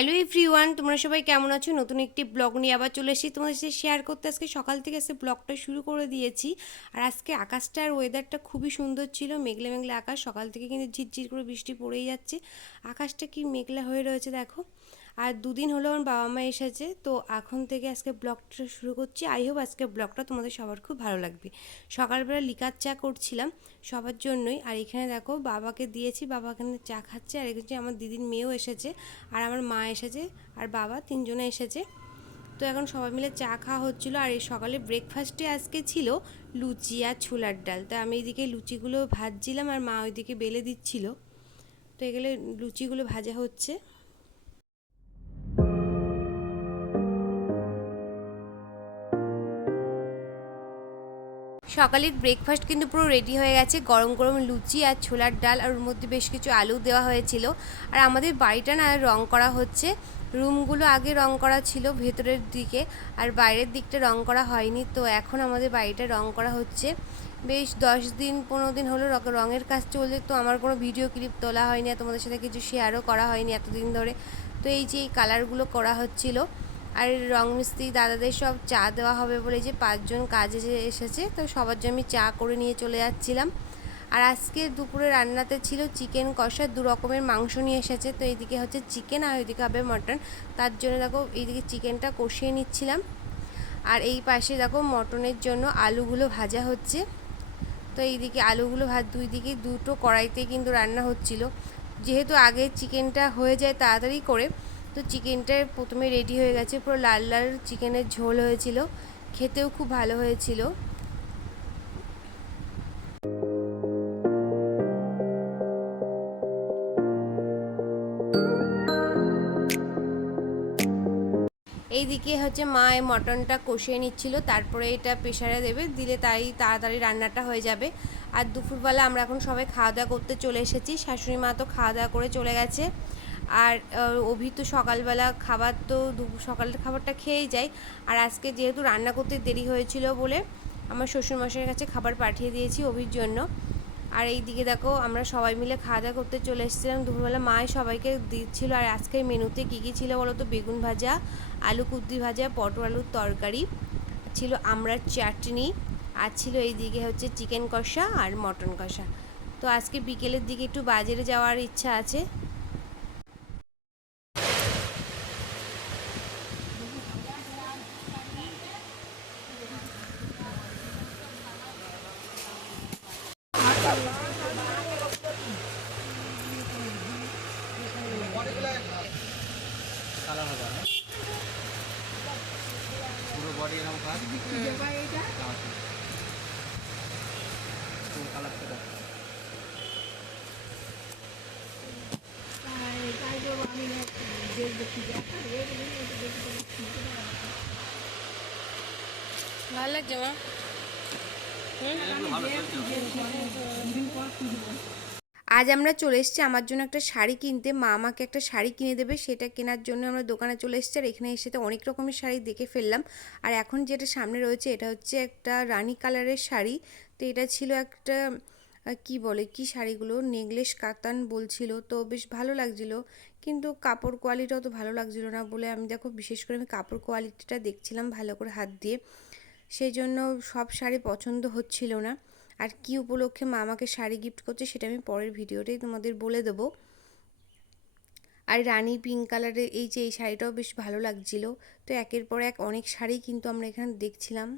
Hello everyone, তোমরা সবাই কেমন আছো? নতুন একটি ব্লগ নিয়ে আবার চলে এসেছি। তোমাদের সাথে শেয়ার করতে আজকে সকাল থেকে আজকে ব্লগটা শুরু করে দিয়েছি। আর আজকে আকাশটা আর ওয়েদারটা খুবই সুন্দর ছিল। মেঘলে মেঘলা আকাশ। সকাল থেকে কিন্তু ঝিরঝির করে বৃষ্টি পড়েই যাচ্ছে। আকাশটা কি মেঘলা হয়ে রয়েছে দেখো। আর দুদিন হলো আমার বাবা মা এসেছে, তো এখন থেকে আজকে ব্লগটা শুরু করছি। আই হোপ আজকে ব্লগটা তোমাদের সবার খুব ভালো লাগবে। সকালবেলা লিকার চা করছিলাম সবার জন্যই, আর এখানে দেখো বাবাকে দিয়েছি, বাবা এখানে চা খাচ্ছে, আর এখানে আমার দিদির মেয়েও এসেছে, আর আমার মা এসেছে, আর বাবা তিনজনে এসেছে। তো এখন সবাই মিলে চা খাওয়া হচ্ছিল, আর এই সকালে ব্রেকফাস্টে আজকে ছিল লুচি আর ছোলার ডাল। তো আমি এইদিকে লুচিগুলো ভাজছিলাম, আর মা ওইদিকে বেলে দিচ্ছিল। তো এগুলো লুচিগুলো ভাজা হচ্ছে। সকালের ব্রেকফাস্ট কিন্তু পুরো রেডি হয়ে গেছে। গরম গরম লুচি আর ছোলার ডাল আর ওর মধ্যে বেশ কিছু আলু দেওয়া হয়েছিল। আর আমাদের বাড়িটা না রং করা হচ্ছে। রুমগুলো আগে রং করা ছিল ভেতরের দিকে আর বাইরের দিকটা রং করা হয়নি। তো এখন আমাদের বাড়িটা রং করা হচ্ছে। বেশ দশ দিন, পনেরো দিন হলো রঙের কাজ চলছে। তো আমার কোনো ভিডিও ক্লিপ তোলা হয়নি তোমাদের সাথে কিছু শেয়ারও করা হয়নি এতদিন ধরে। তো এই যে এই কালারগুলো করা হচ্ছিল। আর রং মিস্ত্রি দাদাদের সব চা দেওয়া হবে বলে যে পাঁচজন কাজে যে এসেছে, তো সবার জন্য আমি চা করে নিয়ে চলে যাচ্ছিলাম। আর আজকে দুপুরে রান্নাতে ছিল চিকেন কষা, দু রকমের মাংস নিয়ে এসেছে, তো এইদিকে হচ্ছে চিকেন আর ওইদিকে হবে মটন। তার জন্য দেখো এইদিকে চিকেনটা কষিয়ে নিচ্ছিলাম। আর এই পাশে দেখো মটনের জন্য আলুগুলো ভাজা হচ্ছে। তো এইদিকে আলুগুলো ভাত দুই দিকে দুটো কড়াইতে কিন্তু রান্না হচ্ছিল। যেহেতু আগে চিকেনটা হয়ে যায় তাড়াতাড়ি করে তো চিকেনটা প্রথমে রেডি হয়ে গেছে, পুরো লাল লাল চিকেনের ঝোল হয়েছিল, খেতেও খুব ভালো হয়েছিল। এইদিকে হচ্ছে মা এই মটনটা কষিয়ে নিচ্ছিল, তারপরে এটা প্রেশারে দেবে, দিলে তাই তাড়াতাড়ি রান্নাটা হয়ে যাবে। আর দুপুরবেলা আমরা এখন সবাই খাওয়া দাওয়া করতে চলে এসেছি, শাশুড়ি মা তো খাওয়া দাওয়া করে চলে গেছে। আর অভি তো সকালবেলা খাবার তো সকালের খাবারটা খেয়েই যায়। আর আজকে যেহেতু রান্না করতে দেরি হয়েছিল বলে আমার শ্বশুরমশাইয়ের কাছে খাবার পাঠিয়ে দিয়েছি অভির জন্য। আর এই দিকে দেখো, আমরা সবাই মিলে খাওয়া দাওয়া করতে চলে এসেছিলাম। দুপুরবেলা মায় সবাইকে দিচ্ছিল। আর আজকের মেনুতে কী কী ছিল বলো তো? বেগুন ভাজা, আলু কুদ্দি ভাজা, পটল আলুর তরকারি, ছিল আমড়ার চাটনি, আর ছিল এই দিকে হচ্ছে চিকেন কষা আর মটন কষা। তো আজকে বিকেলের দিকে একটু বাজারে যাওয়ার ইচ্ছা আছে। পুরো বডি এরকম কাজ কালারটা ভালো লাগছে মা? আজ আমরা চলে এসেছি আমার জন্য একটা শাড়ি কিনতে। মা আমাকে একটা শাড়ি কিনে দেবে, সেটা কেনার জন্য আমরা দোকানে চলে এসেছি আর এখানে এসে তো অনেক রকমের শাড়ি দেখে ফেললাম। আর এখন যেটা সামনে রয়েছে, এটা হচ্ছে একটা রানী কালারের শাড়ি। তো এটা ছিল একটা, কি বলে, কি শাড়িগুলো? নেকলেস, কাতান বলছিল। তো বেশ ভালো লাগছিল। কিন্তু কাপড় কোয়ালিটি অত ভালো লাগছিল না বলে আমি দেখো, বিশেষ করে আমি কাপড় কোয়ালিটিটা দেখছিলাম ভালো করে হাত দিয়ে। সেই জন্য সব শাড়ি পছন্দ হচ্ছিল না। আর কি উপলক্ষে মা আমাকে শাড়ি গিফট করছে সেটা আমি পরের ভিডিওটাই তোমাদের বলে দেবো। আর রানী পিঙ্ক কালারের এই যে এই শাড়িটাও বেশ ভালো লাগছিল। তো একের পর এক অনেক শাড়ি কিন্তু আমরা এখানে দেখছিলাম।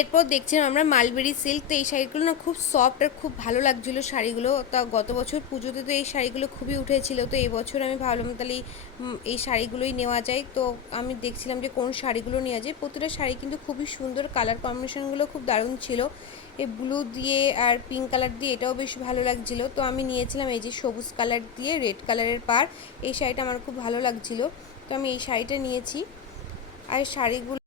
এরপর দেখছিলাম আমরা মালবেরি সিল্ক তো এই শাড়িগুলো না খুব সফট আর খুব ভালো লাগছিল শাড়িগুলো। তা গত বছর পুজোতে তো এই শাড়িগুলো খুবই উঠেছিল তো এবছর আমি ভাবলাম তাহলে এই, শাড়িগুলোই নেওয়া যায়। তো আমি দেখছিলাম যে কোন শাড়িগুলো নেওয়া যায়। প্রতিটা শাড়ি কিন্তু খুবই সুন্দর কালার কম্বিনেশনগুলো খুব দারুণ ছিল। এই ব্লু দিয়ে আর পিঙ্ক কালার দিয়ে এটাও বেশ ভালো লাগছিল। তো আমি নিয়েছিলাম এই যে সবুজ কালার দিয়ে রেড কালারের পার এই শাড়িটা আমার খুব ভালো লাগছিল। তো আমি এই শাড়িটা নিয়েছি। আর শাড়িগুলো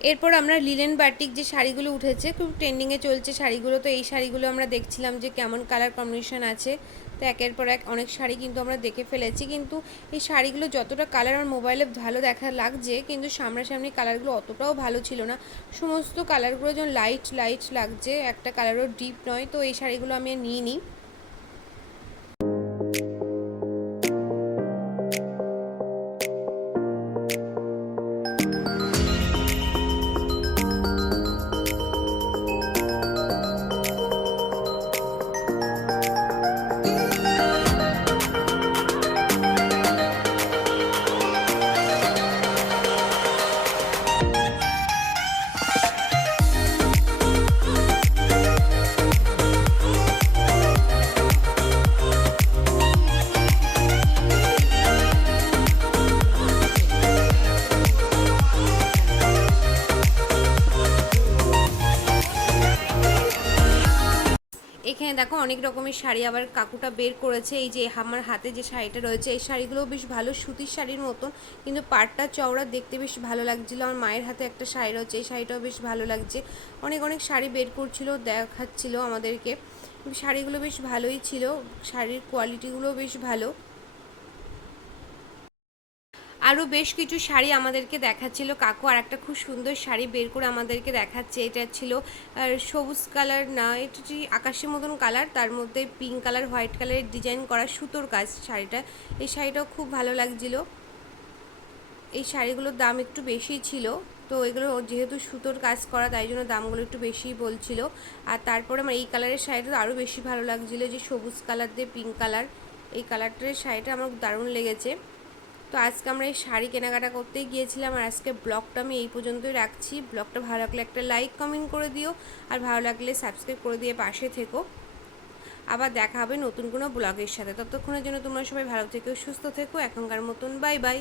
এরপর আমরা লিলেন বাটিক যে শাড়িগুলো উঠেছে, খুব ট্রেন্ডিংয়ে চলছে শাড়িগুলো। তো এই শাড়িগুলো আমরা দেখছিলাম যে কেমন কালার কম্বিনেশন আছে। তো একের পর এক অনেক শাড়ি কিন্তু আমরা দেখে ফেলেছি। কিন্তু এই শাড়িগুলো যতটা কালার আমার মোবাইলে ভালো দেখা লাগছে, কিন্তু সামনাসামনি কালারগুলো অতটাও ভালো ছিল না। সমস্ত কালারগুলো যেমন লাইট লাইট লাগছে, একটা কালারও ডিপ নয়। তো এই শাড়িগুলো আমি আর নিই দেখো, অনেক রকমের শাড়ি আবার কাকুটা বের করেছে। এই যে আমার হাতে যে শাড়িটা রয়েছে, এই শাড়িগুলো বেশ ভালো সুতির শাড়ির মতন, কিন্তু পাটটা, চওড়া দেখতে বেশ ভালো লাগছিল। আমার মায়ের হাতে একটা শাড়ি রয়েছে, এই শাড়িটাও বেশ ভালো লাগছে। অনেক অনেক শাড়ি বের করছিল, দেখাচ্ছিল আমাদেরকে। শাড়িগুলো বেশ ভালোই ছিল, শাড়ির কোয়ালিটিগুলো বেশ ভালো। আরও বেশ কিছু শাড়ি আমাদেরকে দেখাচ্ছিল। কাকু আর একটা খুব সুন্দর শাড়ি বের করে আমাদেরকে দেখাচ্ছে। এটা ছিল সবুজ কালার না, এটা যে আকাশের মতন কালার, তার মধ্যে পিঙ্ক কালার হোয়াইট কালারের ডিজাইন করা সুতোর কাজ শাড়িটা। এই শাড়িটাও খুব ভালো লাগছিল। এই শাড়িগুলোর দাম একটু বেশিই ছিল। তো এগুলো যেহেতু সুতোর কাজ করা, তাই জন্য দামগুলো একটু বেশিই বলছিল। আর তারপরে আমার এই কালারের শাড়িটা আরও বেশি ভালো লাগছিল, যে সবুজ কালার দিয়ে পিঙ্ক কালার। এই কালারটার শাড়িটা আমার দারুণ লেগেছে। তো আজকে আমরা এই শাড়ি কেনাকাটা করতেই গিয়েছিলাম আর আজকে ব্লগটা আমি এই পর্যন্তই রাখছি। ব্লগটা ভালো লাগলে একটা লাইক কমেন্ট করে দিও আর ভালো লাগলে সাবস্ক্রাইব করে দিয়ে পাশে থেকো। আবার দেখা হবে নতুন কোনো ব্লগের সাথে। ততক্ষণের জন্য তোমরা সবাই ভালো থেকো, সুস্থ থেকো। এখনকার মতন বাই বাই